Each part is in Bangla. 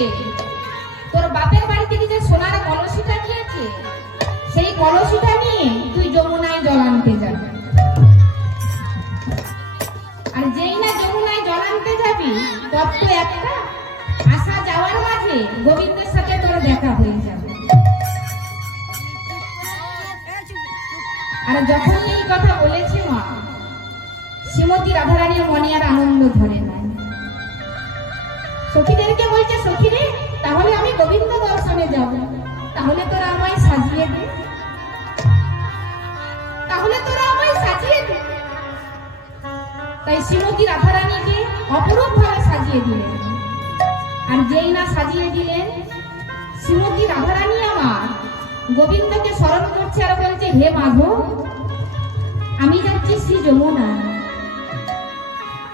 বলছে তোর বাপের বাড়ি থেকে যে সোনার কলসিটা নিয়েছে সেই কলসিটা নিয়ে তুই যমুনায় জল আনতে যাবি। আর যেই না যমুনায় জল আনতে যাবি তোর তো একটা আসা যাওয়ার মাঝে গোবিন্দের সাথে তোর দেখা হয়ে যাবে। আর যখন এই কথা বলেছে মা, শ্রীমতী রাধারানীর মনে আর আনন্দ ধরে নাই। সখীদেরকে বলছে, সখীরে তাহলে আমি গোবিন্দ দর্শনে যাব, তাহলে তোরা আমায় সাজিয়ে দে, তাহলে তোরা আমায় সাজিয়ে দে। তাই শ্রীমতী রাধারানীকে অপরূপ ভাবে সাজিয়ে দিলেন। আর যেই না সাজিয়ে দিলেন, শ্রীমতী রাধারানী আমার গোবিন্দকে স্মরণ করছে আর বলছে, হে মাধব, আমি যাচ্ছি শ্রী যমুনায়,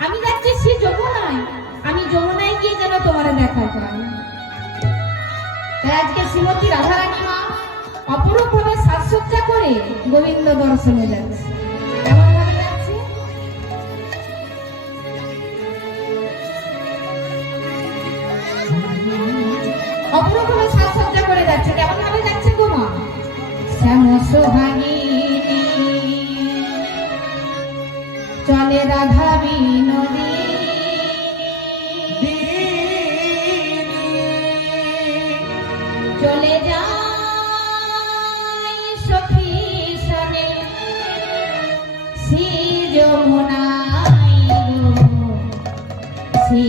আমি যাচ্ছি শ্রী যমুনায়, আমি যমুনায় গিয়ে যেন তোমার দেখা পাই। তাই আজকে শ্রীমতী রাধারানী মা অপরূপ ভাবে সাজসজ্জা করে গোবিন্দ দর্শনে যাচ্ছে। কেমন ভাবে যাচ্ছে? অপরূপ ভাবে সাজসজ্জা করে যাচ্ছে। কেমন ভাবে যাচ্ছে গো মা? শ্যাম সোহাগিনী চলে রাধা বিনোদী, চলে যায় সখী সনে শ্রী যমুনায়, শ্রী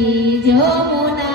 যমুনা